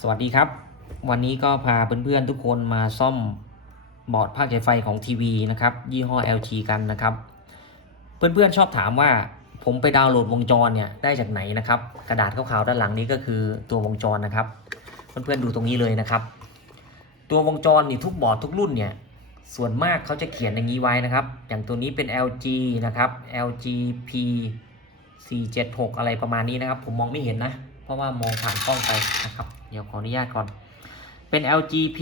สวัสดีครับ วันนี้ก็พาเพื่อนๆทุกคนมาซ่อมบอร์ดภาคฉายไฟของทีวีนะครับ ยี่ห้อ LG กันนะครับ เพื่อนๆชอบถามว่าผมไปดาวน์โหลดวงจรเนี่ยได้จากไหนนะครับ กระดาษขาวๆด้านหลังนี้ก็คือตัววงจรนะครับ เพื่อนๆดูตรงนี้เลยนะครับ ตัววงจรนี่ทุกบอร์ดทุกรุ่นเนี่ยส่วนมากเขาจะเขียนอย่างนี้ไว้นะครับ อย่างตัวนี้เป็น LG นะครับ LG P 476 อะไรประมาณนี้นะครับ ผมมองไม่เห็นนะ เพราะว่ามองผ่านกล้องไปนะครับ เดี๋ยวขออนุญาตก่อน เป็น LG P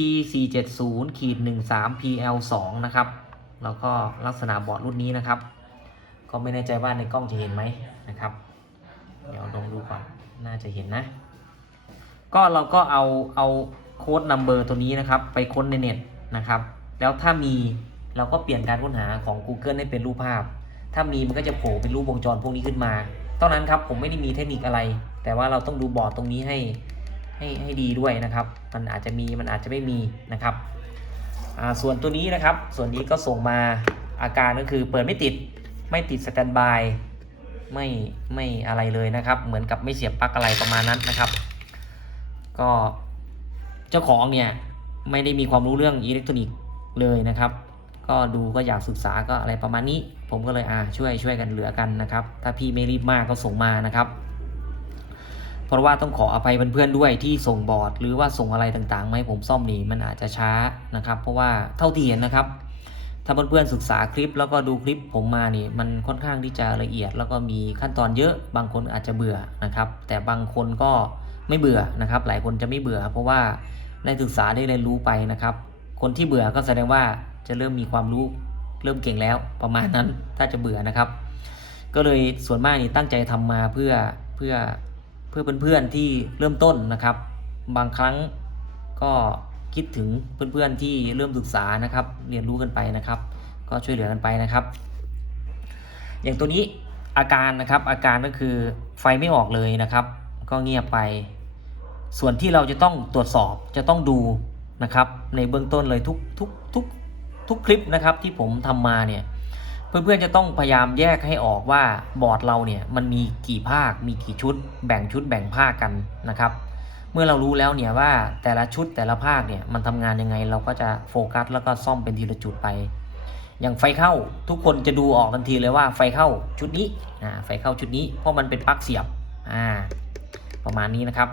470ขีด13 PL 2นะครับ แล้วก็ลักษณะบอร์ดรุ่นนี้นะครับ ก็ไม่แน่ใจว่าในกล้องจะเห็นไหมนะครับ เดี๋ยวลองดูก่อน น่าจะเห็นนะ ก็เราก็เอาเอาโค้ดนัมเบอร์ตัวนี้นะครับ ไปค้นในเน็ตนะครับ แล้วถ้ามีเราก็เปลี่ยนการค้นหาของ Google ให้เป็นรูปภาพ ถ้ามีมันก็จะโผล่เป็นรูปวงจรพวกนี้ขึ้นมา ท่านั้นครับผมไม่ได้มีเทคนิคอะไร แต่ว่าเราต้องดูบอร์ดตรงนี้ให้ให้ให้ดีด้วยนะครับ มันอาจจะมีมันอาจจะไม่มีนะครับอ่าส่วนตัวนี้นะครับ ส่วนนี้ก็ส่งมาอาการก็คือเปิดไม่ติดไม่ติดสแตนบายไม่ไม่อะไรเลยนะครับ เหมือนกับไม่เสียบปลั๊กอะไรประมาณนั้นนะครับ ก็เจ้าของเนี่ยไม่ได้มีความรู้เรื่องอิเล็กทรอนิกส์เลยนะครับ ก็ดูก็อยากศึกษาก็อะไรประมาณนี้ ผมก็เลยอ่าช่วยช่วยกันเหลือกันนะครับ ถ้าพี่ไม่รีบมากก็ส่งมานะครับ เพราะว่าต้องขออภัยเพื่อนๆด้วยที่ส่งบอร์ดหรือว่าส่งอะไรต่างๆมาให้ผมซ่อมนี่มันอาจจะช้านะครับ เพราะว่าเท่าที่เห็นนะครับถ้าเพื่อนๆศึกษาคลิปแล้วก็ดูคลิปผมมานี่มันค่อนข้างที่จะละเอียด แล้วก็มีขั้นตอนเยอะบางคนอาจจะเบื่อนะครับ แต่บางคนก็ไม่เบื่อนะครับ หลายคนจะไม่เบื่อ เพราะว่าได้ศึกษาได้เรียนรู้ไปนะครับ คนที่เบื่อก็แสดงว่า จะเริ่มมีความรู้เริ่มเก่งแล้วประมาณนั้นถ้าจะเบื่อนะครับ ก็เลยส่วนมากนี่ตั้งใจทำมาเพื่อเพื่อเพื่อเพื่อนๆที่เริ่มต้นนะครับ บางครั้งก็คิดถึงเพื่อนๆที่เริ่มศึกษานะครับ เรียนรู้กันไปนะครับ ก็ช่วยเหลือกันไปนะครับ อย่างตัวนี้อาการนะครับอาการก็คือไฟไม่ออกเลยนะครับ ก็เงียบไป ส่วนที่เราจะต้องตรวจสอบจะต้องดูนะครับ ในเบื้องต้นเลยทุกทุกทุก ทุกคลิปนะครับที่ผมทำมาเนี่ยเพื่อนๆจะต้องพยายามแยกให้ออกว่าบอร์ดเราเนี่ยมันมีกี่ภาคมีกี่ชุด แบ่งชุดแบ่งภาคกันนะครับ เมื่อเรารู้แล้วเนี่ยว่าแต่ละชุดแต่ละภาคเนี่ยมันทำงานยังไงเราก็จะโฟกัสแล้วก็ซ่อมเป็นทีละจุดไป อย่างไฟเข้าทุกคนจะดูออกทันทีเลยว่าไฟเข้าชุดนี้อ่าไฟเข้าชุดนี้เพราะมันเป็นปลั๊กเสียบอ่าประมาณนี้นะครับ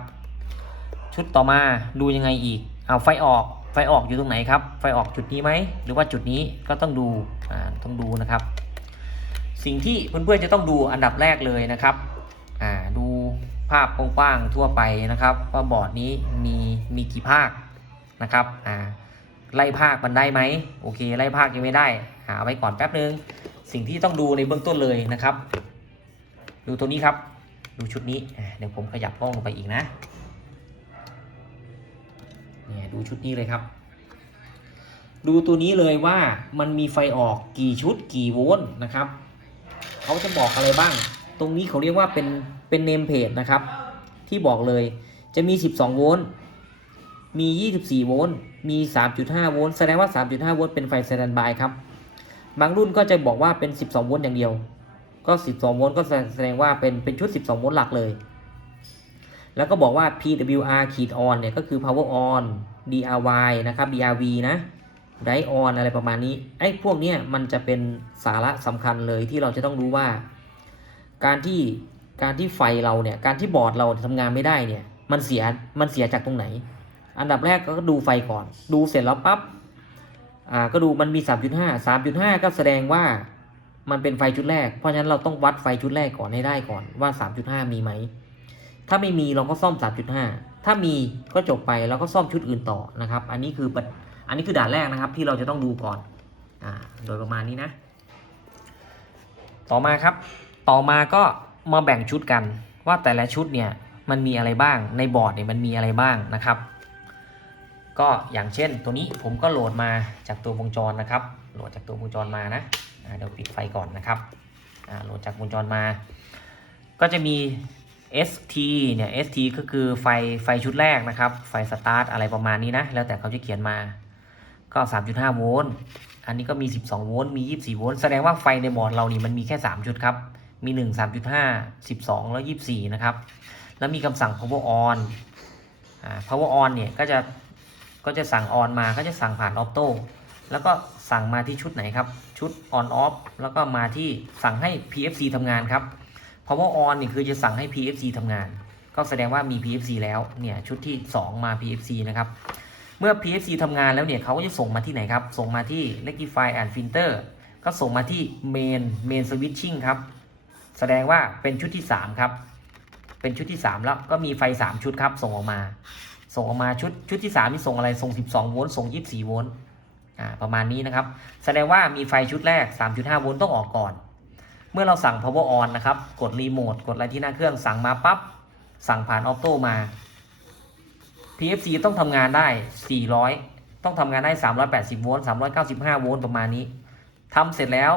ชุดต่อมาดูยังไงอีกเอาไฟออก ไฟออกอยู่ตรงไหนครับ ไฟออกจุดนี้ไหม หรือว่าจุดนี้ก็ต้องดูต้องดูนะครับ สิ่งที่เพื่อนๆจะต้องดูอันดับแรกเลยนะครับดูภาพกว้างๆทั่วไปนะครับ ว่าบอร์ดนี้มีมีกี่ภาคนะครับไล่ภาคมันได้ไหมโอเค ไล่ภาคยังไม่ได้ หาไว้ก่อนแป๊บนึง สิ่งที่ต้องดูในเบื้องต้นเลยนะครับ ดูตัวนี้ครับ ดูชุดนี้เดี๋ยวผมขยับกล้องลงไปอีกนะ ดูชุดนี้เลยครับ ดูตัวนี้เลยว่ามันมีไฟออกกี่ชุดกี่โวลต์นะครับเขาจะบอกอะไรบ้าง ตรงนี้เขาเรียกว่าเป็นเป็นเนมเพจนะครับ ที่บอกเลยจะมี 12 โวลต์มี 24 โวลต์มี 3.5 โวลต์แสดงว่า 3.5 โวลต์เป็นไฟสแตนบายครับ บางรุ่นก็จะบอกว่าเป็น 12 โวลต์อย่างเดียว ก็ 12 โวลต์ก็แสดงว่าเป็นเป็นชุด 12 โวลต์หลักเลย แล้วก็บอกว่า PWR ขีด on เนี่ยก็คือ power on DRY นะครับ DRV นะ drive on อะไรประมาณนี้ไอ้พวกนี้มันจะเป็นสาระสำคัญเลยที่เราจะต้องรู้ว่า การที่การที่ไฟเราเนี่ยการที่บอร์ดเราทำงานไม่ได้เนี่ยมันเสียมันเสียจากตรงไหน อันดับแรกก็ดูไฟก่อน ดูเสร็จแล้วปั๊บอ่าก็ดูมันมี 3.5 3.5 ก็แสดงว่ามันเป็นไฟชุดแรก เพราะฉะนั้นเราต้องวัดไฟชุดแรกก่อนให้ได้ก่อนว่า 3.5 มีไหม ถ้าไม่มีเราก็ซ่อม 3.5 ถ้ามีก็จบไปแล้วก็ซ่อมชุดอื่นต่อนะครับ อันนี้คือปัญอันนี้คือด่านแรกนะครับ ที่เราจะต้องดูก่อนอ่าโดยประมาณนี้นะ ต่อมาครับ ต่อมาก็มาแบ่งชุดกันว่าแต่ละชุดเนี่ยมันมีอะไรบ้างในบอร์ดเนี่ยมันมีอะไรบ้างนะครับ ก็อย่างเช่นตัวนี้ผมก็โหลดมาจากตัววงจรนะครับ โหลดจากตัววงจรมานะเดี๋ยวปิดไฟก่อนนะครับโหลดจากวงจรมา ก็จะมี ST เนี่ย ST ก็คือไฟไฟชุดแรกนะครับ ไฟสตาร์ทอะไรประมาณนี้นะ แล้วแต่เขาจะเขียนมา ก็ 3.5 โวลต์ อันนี้ก็มี 12 โวลต์ มี 24 โวลต์ แสดงว่าไฟในบอร์ดเรานี่มันมีแค่ 3 ชุดครับ มี 1 3.5 12 แล้ว 24 นะครับ แล้วมีคำสั่ง power on อ่า power on เนี่ยก็จะก็จะสั่ง on มา ก็จะสั่งผ่าน auto แล้วก็สั่งมาที่ชุดไหนครับ ชุด on off แล้วก็มาที่สั่งให้ PFC ทำงานครับ power on นี่คือจะสั่งให้ PFC ทำงาน ก็แสดงว่ามี PFC แล้วเนี่ยชุดที่ 2 มา PFC นะครับ เมื่อ PFC ทำงานแล้วเนี่ยเขาก็จะส่งมาที่ไหนครับ ส่งมาที่ rectify and filter ก็ส่งมาที่ main main switching ครับ แสดงว่าเป็นชุดที่ 3 ครับ เป็นชุดที่ 3 แล้วก็มีไฟ 3 ชุดครับ ส่งออกมา ส่งออกมาชุดชุดที่ 3 นี่ส่งอะไร ส่ง 12 โวลต์ ส่ง 24 โวลต์ อ่า ประมาณนี้นะครับ แสดงว่ามีไฟชุดแรก 3.5 โวลต์ต้องออกก่อน เมื่อเราสั่ง power on นะครับ กดรีโมท กดอะไรที่หน้าเครื่องสั่งมาปั๊บ สั่งผ่านออโต้มา PFC ต้องทำงานได้ 400 ต้องทำงานได้ 380 โวลต์ 395 โวลต์ประมาณนี้ทำเสร็จแล้ว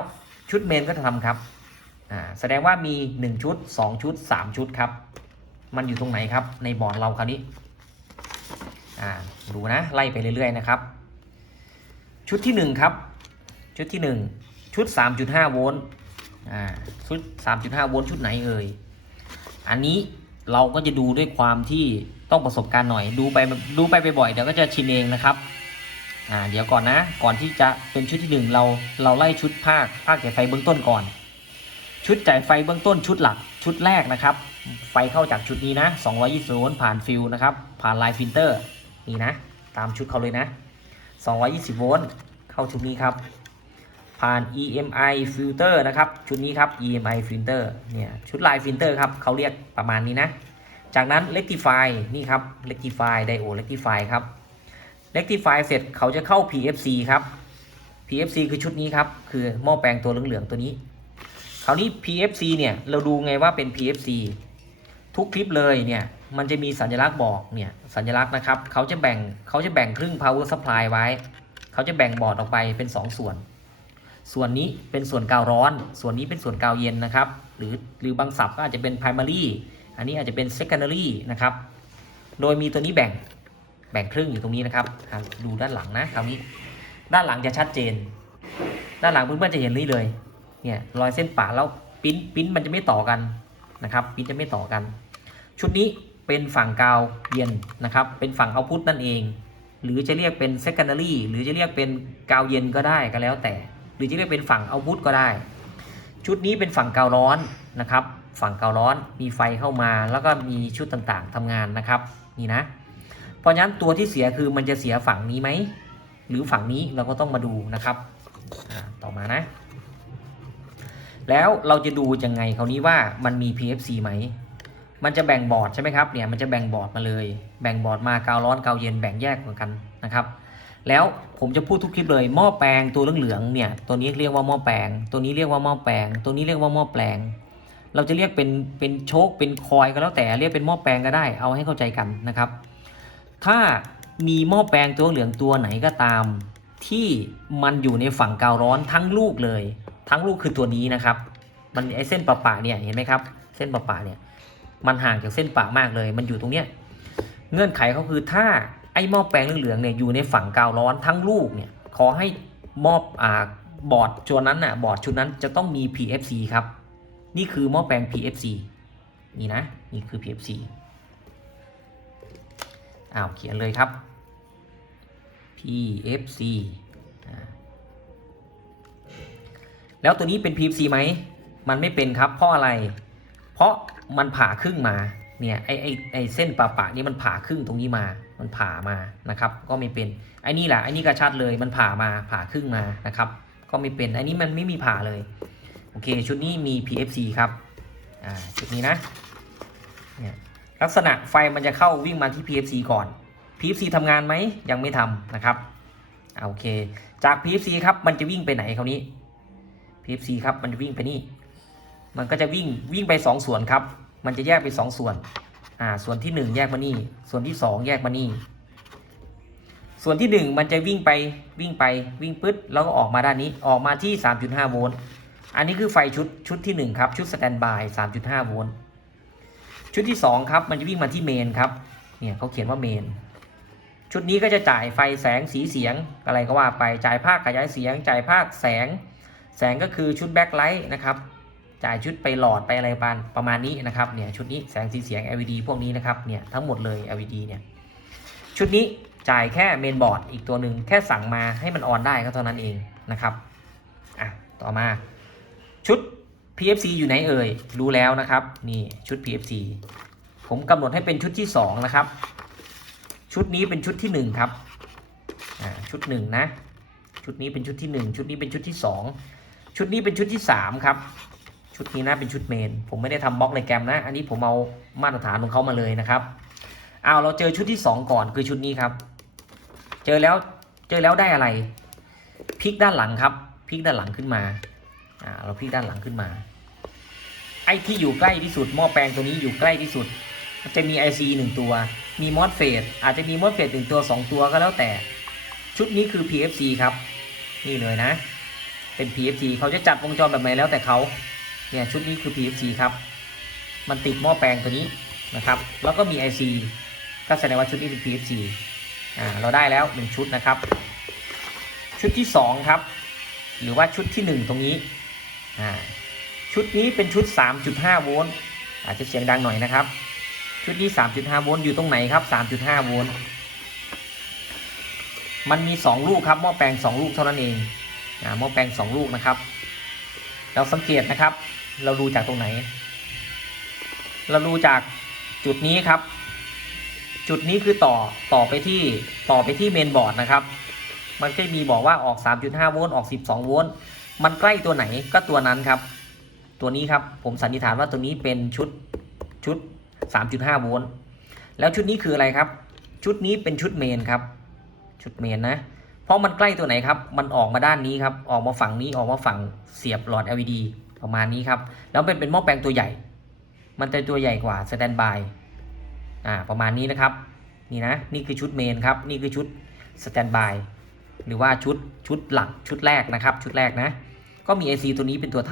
ชุดเมนก็จะทำครับอ่าแสดงว่ามี 1 ชุด 2 ชุด 3 ชุดครับ มันอยู่ตรงไหนครับ ในบอร์ดเราคราวนี้อ่าดูนะ ไล่ไปเรื่อยๆนะครับ ชุดที่ 1 ครับ ชุดที่ 1 ชุด 3.5 โวลต์ อ่าชุด 3.5 โวลต์ชุดไหนเอ่ย อันนี้เราก็จะดูด้วยความที่ต้องประสบการณ์หน่อย ดูไปดูไปบ่อยๆเดี๋ยวก็จะชินเองนะครับ อ่า เดี๋ยวก่อนนะ ก่อนที่จะเป็นชุดที่หนึ่งเราเราไล่ชุดภาคภาคจ่ายไฟเบื้องต้นก่อน ชุดจ่ายไฟเบื้องต้นชุดหลักชุดแรกนะครับ ไฟเข้าจากชุดนี้นะ 220โวลต์ผ่านฟิลนะครับ ผ่านไลน์ฟิลเตอร์นี่นะ ตามชุดเขาเลยนะ 220โวลต์เข้าชุดนี้ครับ ผ่าน EMI filter นะครับ ชุดนี้ครับ EMI filter เนี่ย ชุดลาย filter ครับเขาเรียกประมาณนี้นะ จากนั้น rectify นี่ครับ rectify diode rectify ครับ rectify เสร็จเขาจะเข้า PFC ครับ PFC คือชุดนี้ครับ คือหม้อแปลงตัวเหลืองๆตัวนี้ คราวนี้ PFC เนี่ย เราดูไงว่าเป็น PFC ทุกคลิปเลยเนี่ย มันจะมีสัญลักษณ์บอกเนี่ย สัญลักษณ์นะครับ เขาจะแบ่งเขาจะแบ่งครึ่ง power supply ไว้ เขาจะแบ่งบอร์ดออกไปเป็น 2 ส่วน ส่วนนี้เป็นส่วนกาวร้อน ส่วนนี้เป็นส่วนกาวเย็นนะครับ หรือหรือบางศัพท์ก็อาจจะเป็น primary อันนี้อาจจะเป็น secondary นะครับ โดยมีตัวนี้แบ่งแบ่งครึ่งอยู่ตรงนี้นะครับดูด้านหลังนะคราวนี้ ด้านหลังจะชัดเจน ด้านหลังเพื่อนๆจะเห็นนี่เลย เนี่ยรอยเส้นป่าแล้วปิ้นปิ้นมันจะไม่ต่อกันนะครับ ปิ้นจะไม่ต่อกัน ชุดนี้เป็นฝั่งกาวเย็นนะครับ เป็นฝั่งเอาพุทนั่นเอง หรือจะเรียกเป็น secondary หรือจะเรียกเป็นกาวเย็นก็ได้ก็แล้วแต่ หรือจะเรียกเป็นฝั่งเอาพุทก็ได้ ชุดนี้เป็นฝั่งเการ้อนนะครับ ฝั่งเการ้อนมีไฟเข้ามาแล้วก็มีชุดต่างๆทำงานนะครับนี่นะ เพราะฉะนั้นตัวที่เสียคือมันจะเสียฝั่งนี้ไหมหรือฝั่งนี้เราก็ต้องมาดูนะครับต่อมานะ แล้วเราจะดูยังไงคราวนี้ว่ามันมี PFC ไหมมันจะแบ่งบอร์ดใช่ไหมครับเนี่ยมันจะแบ่งบอร์ดมาเลย แบ่งบอร์ดมากาวร้อนกาวเย็นแบ่งแยกเหมือนกันนะครับ แล้วผมจะพูดทุกคลิปเลยหม้อแปลงตัวเหลืองๆเนี่ยตัวนี้เรียกว่าหม้อแปลง ตัวนี้เรียกว่าหม้อแปลง ตัวนี้เรียกว่าหม้อแปลง เราจะเรียกเป็นเป็นโชคเป็นคอยก็แล้วแต่เรียกเป็นหม้อแปลงก็ได้เอาให้เข้าใจกันนะครับ ถ้ามีหม้อแปลงตัวเหลืองตัวไหนก็ตาม ที่มันอยู่ในฝั่งกาวร้อนทั้งลูกเลย ทั้งลูกคือตัวนี้นะครับ มันไอเส้นประปะเนี่ยเห็นไหมครับ เส้นประปะเนี่ยมันห่างจากเส้นปะมากเลย มันอยู่ตรงเนี้ยเงื่อนไขเขาคือถ้า ไอ้หม้อแปลงเหลืองๆเนี่ยอยู่ในฝั่งกาวร้อนทั้งลูกเนี่ยขอให้หม้ออ่าบอร์ดตัวนั้นน่ะบอร์ดชุดนั้นจะต้องมี PFC ครับ นี่คือหม้อแปลง PFC นี่นะนี่คือ PFC อ้าวเขียนเลยครับ PFC แล้วตัวนี้เป็น PFC ไหม มันไม่เป็นครับ เพราะอะไร เพราะมันผ่าครึ่งมา เนี่ยไอไอไอเส้นปะปะนี่มันผ่าครึ่งตรงนี้มา มันผ่ามานะครับ ก็ไม่เป็นไอ้นี่แหละไอ้นี่ก็ชัดเลยมันผ่ามาผ่าครึ่งมานะครับ ก็ไม่เป็นอันนี้มันไม่มีผ่าเลยโอเคชุดนี้มี PFC ครับอ่าชุดนี้นะเนี่ยลักษณะไฟมันจะเข้าวิ่งมาที่ PFC ก่อน PFC ทำงานไหมยังไม่ทำนะครับอ่าโอเค จาก PFC ครับมันจะวิ่งไปไหนคราวนี้ PFC ครับมันจะวิ่งไปนี่ มันก็จะวิ่งวิ่งไป 2 ส่วนครับ มันจะแยกไป2ส่วน อ่า ส่วนที่1แยกมานี่ ส่วนที่2แยกมานี่ ส่วนที่1มันจะวิ่งไปวิ่งไปวิ่งปึ๊ดแล้วก็ออกมาด้านนี้ออกมาที่ 3.5 โวลต์อันนี้คือไฟชุดชุดที่ 1 ครับ ชุดสแตนบาย 3.5 โวลต์ชุดที่ 2 ครับ มันจะวิ่งมาที่เมนครับ เนี่ยเขาเขียนว่าเมน ชุดนี้ก็จะจ่ายไฟแสงสีเสียงอะไรก็ว่าไปจ่ายภาคขยายเสียง จ่ายภาคแสง แสงก็คือชุดแบ็คไลท์นะครับ จ่ายชุดไปหลอดไปอะไรปาณประมาณนี้นะครับเนี่ยชุดนี้แสงสีเสียง LED พวกนี้นะครับเนี่ยทั้งหมดเลย LED เนี่ยชุดนี้จ่ายแค่เมนบอร์ดอีกตัวหนึ่งแค่สั่งมาให้มันออนได้ก็เท่านั้นเองนะครับอะต่อมาชุด PFC อยู่ไหนเอ่ยรู้แล้วนะครับนี่ชุด PFC ผมกำหนดให้เป็นชุดที่ 2 นะครับ ชุดนี้เป็นชุดที่ 1 ครับอ่าชุด1นะ ชุดนี้เป็นชุดที่ 1 ชุดนี้เป็นชุดที่ 2 ชุดนี้เป็นชุดที่ 3 ครับ ชุดนี้นะเป็นชุดเมน ผมไม่ได้ทำบล็อกในแกรมนะ อันนี้ผมเอามาตรฐานของเขามาเลยนะครับเอาเราเจอชุดที่ 2 ก่อนคือชุดนี้ครับ เจอแล้วเจอแล้วได้อะไรพลิกด้านหลังครับพลิกด้านหลังขึ้นมาอ่าเราพลิกด้านหลังขึ้นมา ไอ้ที่อยู่ใกล้ที่สุดหม้อแปลงตัวนี้อยู่ใกล้ที่สุด จะมี IC หนึ่งตัว มีมอสเฟดอาจจะมีมอสเฟดหนึ่งตัว 2 ตัวก็แล้วแต่ ชุดนี้คือ PFC ครับ นี่เลยนะ เป็น PFC เขาจะจัดวงจรแบบไหนแล้วแต่เขา เนี่ยชุดนี้คือ PFC ครับ มันติดหม้อแปลงตัวนี้นะครับ แล้วก็มี IC ก็แสดงว่าชุดนี้เป็น PFC อ่าเราได้แล้ว 1 ชุดนะครับ ชุดที่ 2 ครับ หรือว่าชุดที่ 1 ตรงนี้อ่าชุดนี้เป็นชุด 3.5 โวลต์อาจจะเสียงดังหน่อยนะครับ ชุดนี้ 3.5 โวลต์อยู่ตรงไหนครับ 3.5 โวลต์มันมี 2 ลูกครับหม้อแปลง 2 ลูกเท่านั้นเองหม้อแปลง 2 ลูกนะครับ เราสังเกตนะครับ เราดูจากตรงไหน เราดูจากจุดนี้ครับ จุดนี้คือต่อต่อไปที่ต่อไปที่เมนบอร์ดนะครับ มันก็มีบอกว่าออก 3.5 โวลต์ออก 12 โวลต์มันใกล้ตัวไหนก็ตัวนั้นครับ ตัวนี้ครับผมสันนิษฐานว่าตัวนี้เป็นชุดชุด 3.5 โวลต์แล้วชุดนี้คืออะไรครับ ชุดนี้เป็นชุดเมนครับ ชุดเมนนะเพราะมันใกล้ตัวไหนครับ มันออกมาด้านนี้ครับ ออกมาฝั่งนี้ ออกมาฝั่งเสียบหลอด LED ประมาณนี้ครับ แล้วเป็นเป็นหม้อแปลงตัวใหญ่ มันจะตัวใหญ่กว่าสแตนบายอ่าประมาณนี้นะครับนี่นะนี่คือชุดเมนครับนี่คือชุดสแตนบายหรือว่าชุดชุดหลักชุดแรกนะครับ ชุดแรกนะ ก็มี IC ตัวนี้เป็นตัวท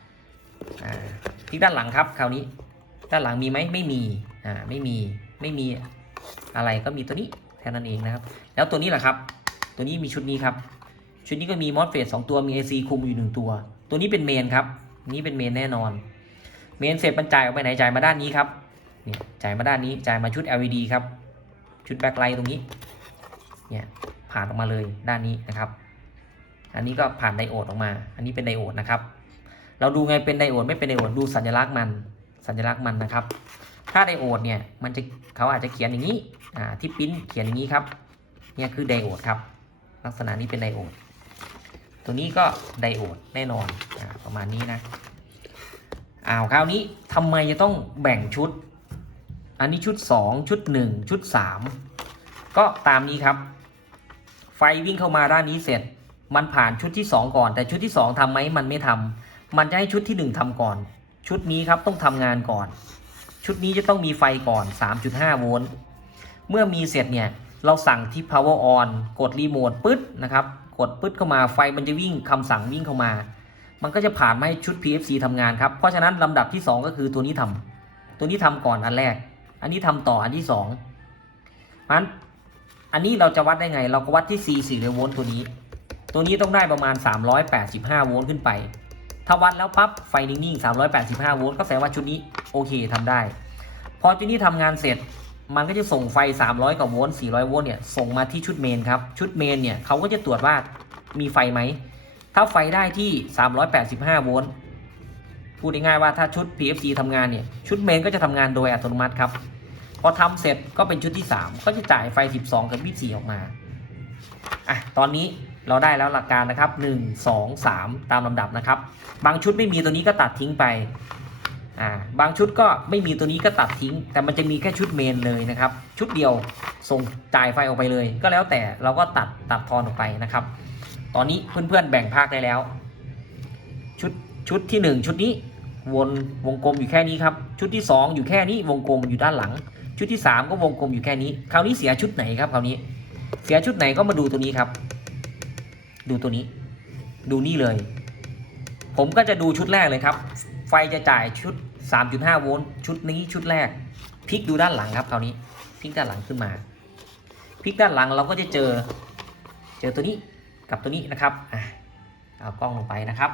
ำอ่าที่ด้านหลังครับคราวนี้ ด้านหลังมีไหมไม่มีอ่าไม่มีไม่มีอะไรก็มีตัวนี้แค่นั้นเองนะครับ แล้วตัวนี้แหละครับ ตัวนี้มีชุดนี้ครับ ชุดนี้ก็มีมอสเฟสสองตัวมี IC คุมอยู่หนึ่งตัว ตัวนี้เป็นเมนครับ นี้เป็นเมนแน่นอน เมนเสร็จมันจ่ายออกไปไหนจ่ายมาด้านนี้ครับเนี่ยจ่ายมาด้านนี้จ่ายมาชุด LED ครับ ชุดแบ็คไลท์ตรงนี้ เนี่ยผ่านออกมาเลยด้านนี้นะครับ อันนี้ก็ผ่านไดโอดออกมา อันนี้เป็นไดโอดนะครับ เราดูไงเป็นไดโอดไม่เป็นไดโอดดูสัญลักษณ์มัน สัญลักษณ์มันนะครับ ถ้าไดโอดเนี่ยมันจะเขาอาจจะเขียนอย่างนี้ อ่าที่ปิ้นเขียนอย่างนี้ครับ เนี่ยคือไดโอดครับ ลักษณะนี้เป็นไดโอด ตัวนี้ก็ไดโอดแน่นอนอประมาณนี้นะอ้าวคราวนี้ทำไมจะต้องแบ่งชุด อันนี้ชุด 2 ชุด 1 ชุด 3 ก็ตามนี้ครับ ไฟวิ่งเข้ามาด้านนี้เสร็จ มันผ่านชุดที่ 2 ก่อน แต่ชุดที่ 2ทำไหมมันไม่ทำมันจะให้ชุดที่ 1ทำก่อน ชุดนี้ครับต้องทำงานก่อน ชุดนี้จะต้องมีไฟก่อน 3.5 โวลต์เมื่อมีเสร็จเนี่ยเราสั่งที่ power on กดรีโมทปึ๊ดนะครับ กดปึ๊ดเข้ามาไฟมันจะวิ่งคำสั่งวิ่งเข้ามา มันก็จะผ่านมาให้ชุด PFC ทำงานครับ เพราะฉะนั้นลำดับที่ 2 ก็คือตัวนี้ทำตัวนี้ทำก่อนอันแรก อันนี้ทำต่ออันที่2เพราะฉะนั้นอันนี้เราจะวัดได้ไง เราก็วัดที่ C 4โวลต์ตัวนี้ ตัวนี้ต้องได้ประมาณ 385 โวลต์ขึ้นไป ถ้าวัดแล้วปั๊บไฟนิ่งๆ385 โวลต์ก็แสดงว่าชุดนี้โอเคทำได้ พอชุดนี้ทำงานเสร็จ มันก็จะส่งไฟ 300กว่าโวลต์400โวลต์เนี่ยส่งมาที่ชุดเมนครับ ชุดเมนเนี่ยเขาก็จะตรวจว่ามีไฟไหม ถ้าไฟได้ที่ 385โวลต์พูดง่ายๆว่าถ้าชุด PFC ทำงานเนี่ยชุดเมนก็จะทำงานโดยอัตโนมัติครับ พอทำเสร็จก็เป็นชุดที่ 3 ก็จะจ่ายไฟ 12 กับ 24 ออกมาอะตอนนี้เราได้แล้วหลักการนะครับ 1 2 3 ตามลำดับนะครับ บางชุดไม่มีตัวนี้ก็ตัดทิ้งไป อ่าบางชุดก็ไม่มีตัวนี้ก็ตัดทิ้ง แต่มันจะมีแค่ชุดเมนเลยนะครับ ชุดเดียวส่งจ่ายไฟออกไปเลย ก็แล้วแต่เราก็ตัดตัดทอนออกไปนะครับ ตอนนี้เพื่อนๆแบ่งภาคได้แล้ว ชุดชุดที่ 1 ชุดนี้วนวงกลมอยู่แค่นี้ครับ ชุดที่ 2 อยู่แค่นี้วงกลมอยู่ด้านหลัง ชุดที่ 3 ก็วงกลมอยู่แค่นี้ คราวนี้เสียชุดไหนครับคราวนี้ เสียชุดไหนก็มาดูตัวนี้ครับ ดูตัวนี้ ดูนี่เลย ผมก็จะดูชุดแรกเลยครับ ไฟจะจ่ายชุด 3.5 โวลต์ชุดนี้ชุดแรกพลิกดูด้านหลังครับคราวนี้พลิกด้านหลังขึ้นมาพลิกด้านหลังเราก็จะเจอ เจอตัวนี้กับตัวนี้นะครับอเอากล้องลงไปนะครับ